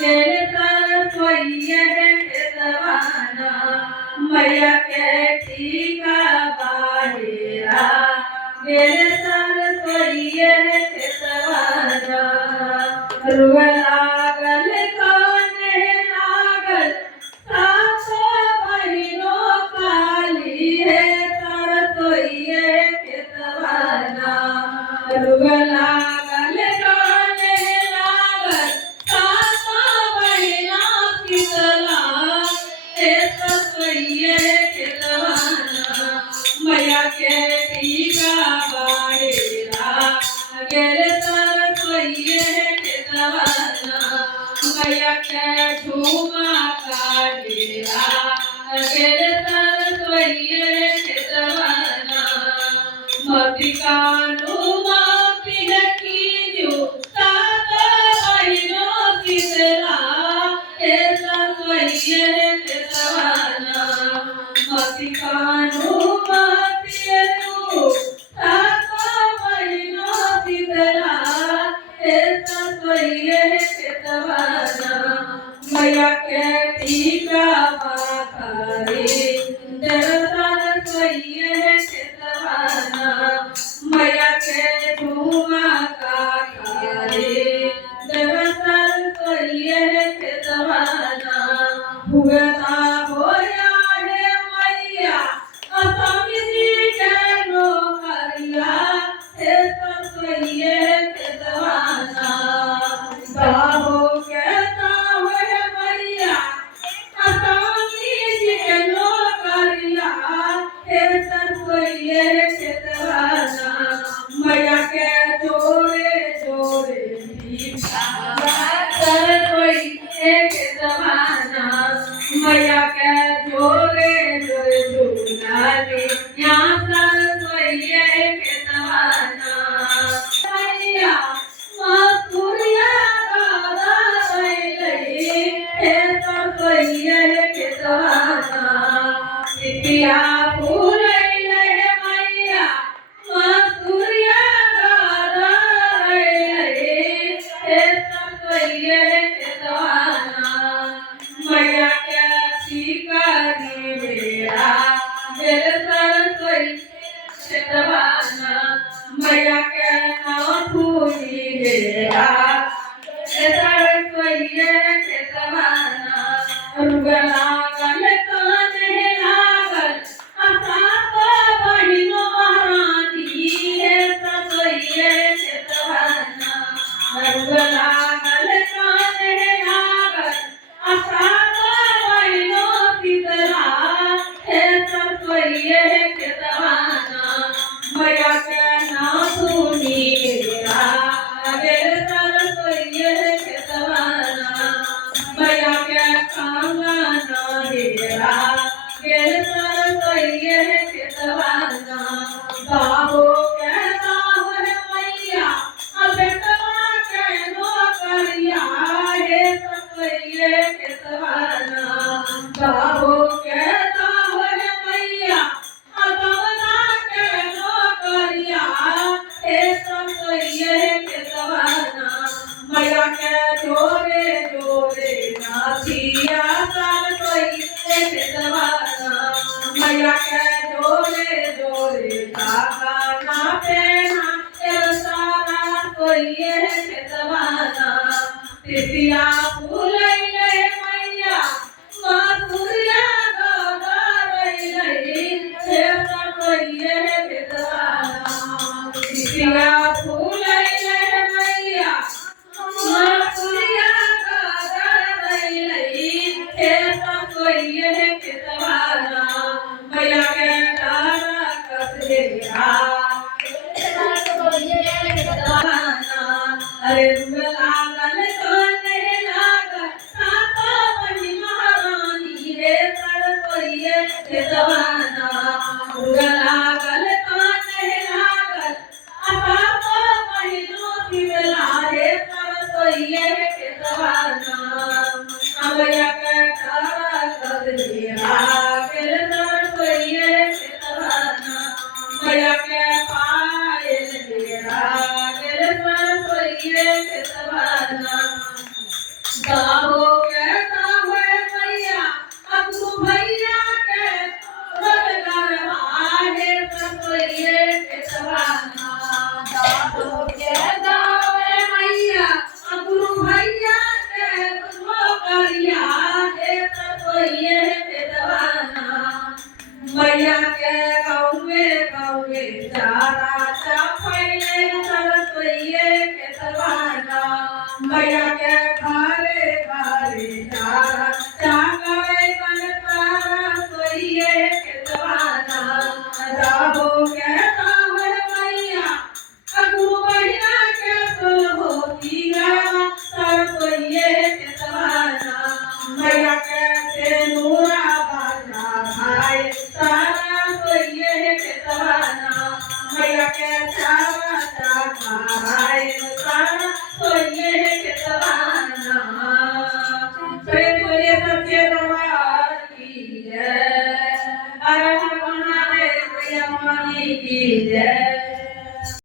गेले तर सोय्ये केतवाना मैया के टीका बाहेरा गेले तर सोय्ये केतवाना रुग लागल काने लागल सात बहिनो काली हे तर सोय्ये केतवाना रुग लागल काने लागल सात बहिना कितला हे तर सोय्ये केतवाना मैया के टीका बाहेरा गेले तर सोय्ये केतवाना मैया के झूमा काढेरा गेले तर सोय्ये केतवाना मती कानू माती कीजू सात बहिनो कितला हे तर सोय्ये केतवाना मती कानू माती तू सात बहिनो कितला हे तर सोय्ये केतवाना मैया के टीका बाखारे दरबार सोय्ये केतवाना मैया के झूमा काखारे दरबार सोय्ये केतवाना भुगता होया हे मैया असामी के नोकरिया हे तर सोय्ये केतवाना बाबो कहता है मैया असामी के नोकरिया हे तर सोय्ये केतवाना मैया के जोरे जोरे तर सोय्ये केतवाना मैया के जोरे जोरे झूलाने यहाँ तर सोय्ये केतवाना मैया मस्तूरिया गादा रैले हे तर सोय्ये केतवाना पितिया फूलैले मैया मस्तूरिया गादा रैले हे तर सोय्ये केतवाना मैया के टीकानी मेरा गेले तर सोय्ये केतवाना मैया के नाथुनी मेरा हे तर सोय्ये केतवाना रुग लागल काने लागल सात बहिनो महारानी हे तर सोय्ये केतवाना रुग लागल काने लागल सात बहिनो कितला हे तर सोय्ये केतवाना मैया के नाथुनी मेरा गेले तर सोय्ये केतवाना मैया के कांगना हेरा गेले तर सोय्ये केतवाना बाबो कहता है मैया बेटवा के नोकरिया हे तर सोय्ये केतवाना बाबो कहता है मैया अतवना के नोकरिया हे तर सोय्ये केतवाना मैया के जोरे जोरे नाथिया तर सोय्ये केतवाना मैया के जोरे जोरे काका ना पेना सारा सोय्ये केतवाना पितिया फूलैले मैया मस्तूरिया गादा रैले हे तर सोय्ये केतवाना पितिया फूलैले मैया मस्तूरिया गादा रैले हे तर सोय्ये केतवाना मैया के तारा कसरेरा अरे रुग लागल काने लागल सात बहिनो महारानी हे तर सोय्ये केतवाना रुग लागल काने लागल सात बहिनो कितला हे तर सोय्ये केतवाना मैया के तारा कसरेरा